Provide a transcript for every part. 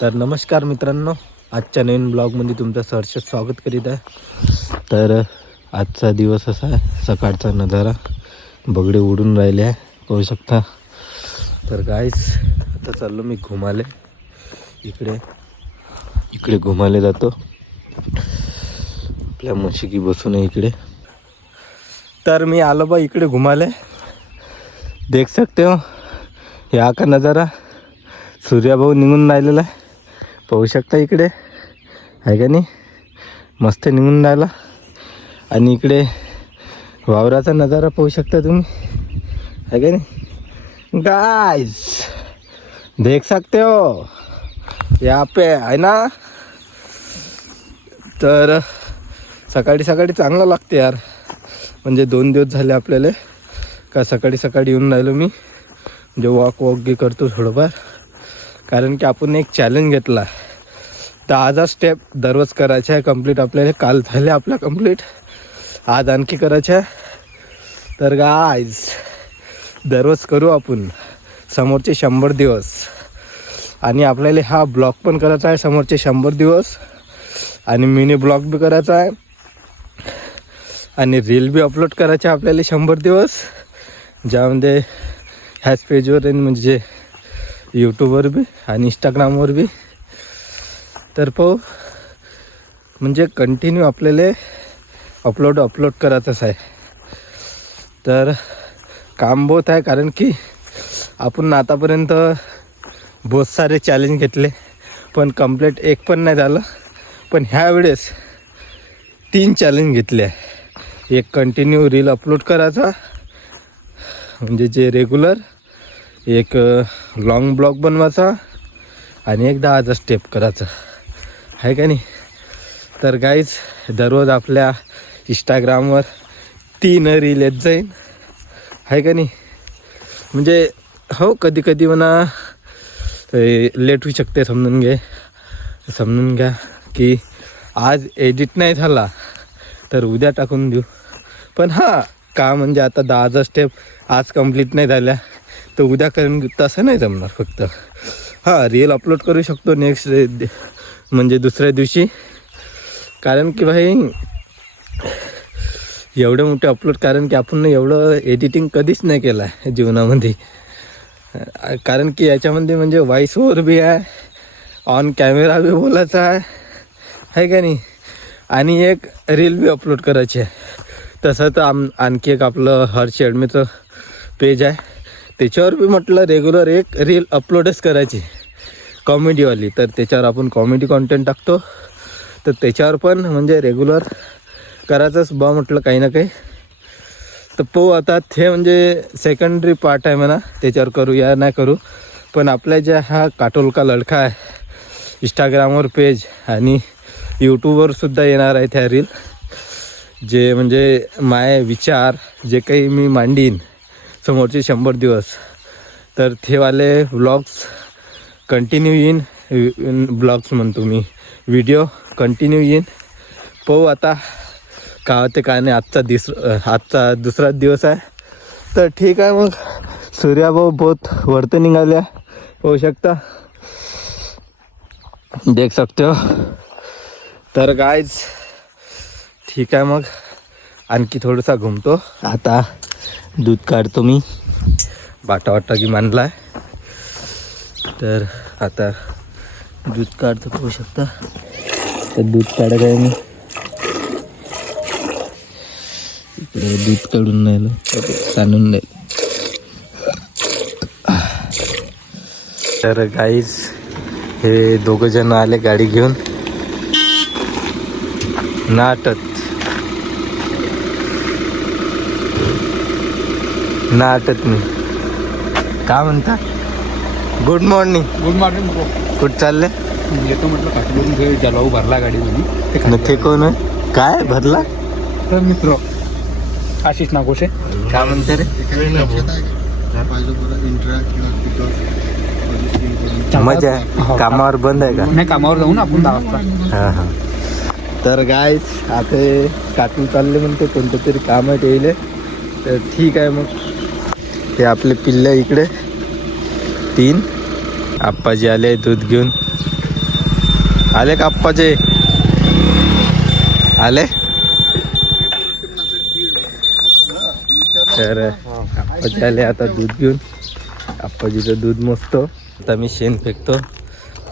तर नमस्कार मित्रांनो, आजच्या नवीन ब्लॉगमध्ये तुमचं सहर्ष स्वागत करीत आहे. तर आजचा दिवस असा आहे, सकाळचा नजारा बगडे उडून राहिले आहे, पाहू शकता. तर गाईस आता चाललो मी घुमाले, इकडे घुमाले जातो. आपल्या म्हशी बसून आहे इकडे. तर मी आलो बा इकडे घुमाले. देख सकते हो या का नजारा, सूर्याभाऊ निघून राहिलेला आहे, पाहू शकता. इकडे आहे का नाही, मस्त निघून राहिला. आणि इकडे वावराचा नजारा पाहू शकता तुम्ही, आहे का नाही गाइस, देख सकते हो यहाँ पे आहे ना. तर सकाळी सकाळी चांगलं लागते यार, म्हणजे 2 दिवस झाले आपल्याला का सकाळी सकाळी येऊन राहिलो मी, म्हणजे वॉक करतो थोडंफार. कारण की आपण एक चॅलेंज घेतला, 10,000 स्टेप दररोज करायचे आहे कंप्लीट. आपल्याला काल झाले आपल्या कंप्लीट, आज आणखी करायचे आहे. तर गाइस दररोज करू आपण समोरचे 100 दिवस. आणि आपल्याला हा ब्लॉग पण करायचा आहे समोरचे 100 दिवस, आणि मिनी ब्लॉग बी करायचा आहे, आणि रील बी अपलोड करायचे आहे आपल्याला 100 दिवस, ज्यामध्ये ह्याच पेजवर म्हणजे यूट्यूबवर बी आणि इंस्टाग्रामवर बी. तर पाहू, म्हणजे कंटिन्यू आपल्याला अपलोड करायचंच आहे. तर काम बहुत आहे, कारण की आपण आतापर्यंत बहुत सारे चॅलेंज घेतले, पण कंप्लीट एक पण नाही झालं. पण ह्या वेळेस 3 चॅलेंज घेतले आहे. एक कंटिन्यू रील अपलोड करायचा, म्हणजे जे रेग्युलर, एक लॉंग ब्लॉग बनवायचा, आणि एक 10,000 स्टेप करायचा, आहे का नाही. तर गाईज दररोज आपल्या इंस्टाग्रामवर 3 रील येत जाईल, आहे का नाही. म्हणजे हो, कधी कधी म्हणा लेट होऊ शकते, समजून घ्या की आज एडिट नाही झाला तर उद्या टाकून देऊ. पण हां, का म्हणजे आता 10,000 स्टेप आज कंप्लीट नाही झाल्या तर उद्या करून तसं नाही जमणार. फक्त हां, रील अपलोड करू शकतो नेक्स्ट म्हणजे दुसऱ्या दिवशी. कारण की भाई एवढे मोठे अपलोड, कारण की आपण एवढं एडिटिंग कधीच नाही केलं आहे जीवनामध्ये. कारण की याच्यामध्ये म्हणजे व्हॉइस ओव्हर बी आहे, ऑन कॅमेरा बी बोलायचा आहे का नाही, आणि एक रील बी अपलोड करायची आहे. तसं तर आणखी एक आपलं हर्ष अडमेचं पेज आहे, त्याच्यावर बी म्हटलं रेग्युलर एक रील अपलोडच करायची कॉमेडीवाली. तर त्याच्यावर आपण कॉमेडी कॉन्टेंट टाकतो, तर त्याच्यावर पण म्हणजे रेग्युलर करायचंच बा म्हटलं काही ना काही. तर पाहू आता, ते म्हणजे सेकंडरी पार्ट आहे म्हणा, त्याच्यावर करू या नाही करू. पण आपल्या ज्या हा काटोल का लडका आहे इंस्टाग्रामवर पेज, आणि यूट्यूबवरसुद्धा येणार आहे त्या रील, जे म्हणजे माय विचार जे काही मी मांडीन समोरचे 100 दिवस, तर ते वाले व्लॉग्स कंटिन्यू येईन. ब्लॉग्स म्हणतो मी, व्हिडिओ कंटिन्यू येईन. पाहू आता का होते काय नाही. आजचा दुसरा दिवस आहे, तर ठीक आहे. मग सूर्याभाऊ बहुत वरते निघाल्या, पाहू शकता, देख सकते हो. तर गाईज ठीक आहे, मग आणखी थोडंसा घुमतो. आता दूध काढतो मी, बाटा की मांडला आहे, तर आता दूध काढतो, पाहू शकता. तर दूध काढत आहे मी, इकडे दूध काढून राहिलं, सांडून राहिलं. तर गाईज हे 2 जण आले गाडी घेऊन, नाटत मी का म्हणता. Good morning. कुठं चालले? येतो म्हटलं काठीवरून जलाऊ भरला गाडीमध्ये. ते कोण आहे, काय भरला? तर मित्र आशिष नागोशे. काय म्हणते रे, मजा आहे. कामावर बंद आहे का? नाही, कामावर जाऊ ना आपण 10 वाजता. हां हां. तर गाईज आता काटून चालले म्हणते, कोणतं तरी काम आहे ते. तर ठीक आहे, मग ते आपले पिल्ले इकडे 3 आप्पाजी आले दूध घेऊन. आले का आप्पाचे आले तर आप्पाचे आले आता दूध घेऊन. आप्पाजीचं दूध मस्त. आता मी शेण फेकतो.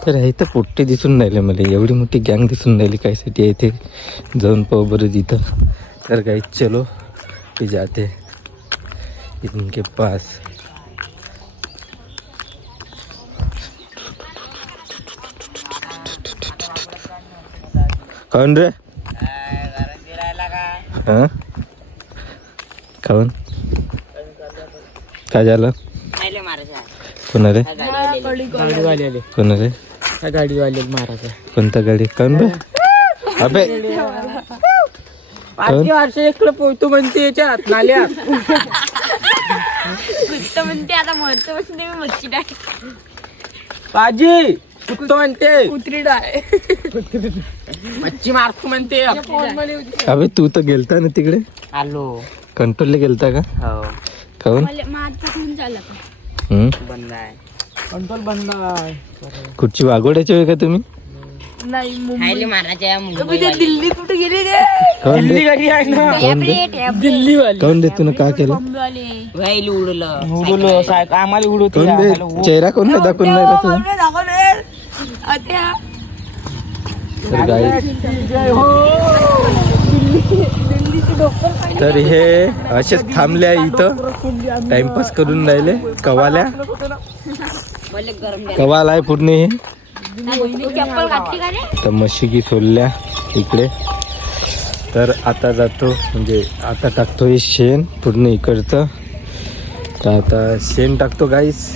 तर इथं पोट्टे दिसून राहिले मला. एवढी मोठी गँग दिसून राहिली कायसाठी आहे ते जाऊन पाहू बरं तिथं. तर काही चलो ते जाते इनके पास. कौन रे हाँ कौन काय झालं कोण रे कोण रे गाडीवाले महाराज कोणता गाडी कोण रे अबे पाचशे वर्ष एकलं पोहतो म्हणते याच्यात नाल्यात म्हणते आता मरतो म्हणते मी मच्छी डाय पाजी कुत्तो म्हणते कुत्री डाय मच्छी मारतो म्हणते अबे तू तर गेलता ना तिकडे आलो कंट्रोलला गेलता का हो काऊन माझं झालं बंद आहे कंट्रोल बंद आहे कुठची वाघोड्याची होय का तुम्ही नाही मुंबई महाराज दिल्ली कुठे गेले रे काऊन दिल्ली रे गाडी आहे ना काऊन रे दिल्ली वाली काऊन रे तुला काय केलं उडलो आम्हाला उडवतो काऊन रे चेहरा कोण नाही दाखवून नाही का तू तर गाई तर हे असेच थांबले आहे इथं टाइमपास करून राहिले कवाल्या कवाल आहे पूर्ण हे चप्पल घातली का रे तर म्हशी सोडल्या इकडे. तर आता जातो म्हणजे आता टाकतो हे शेण पूर्ण इकडचं. तर आता शेण टाकतो गाईस.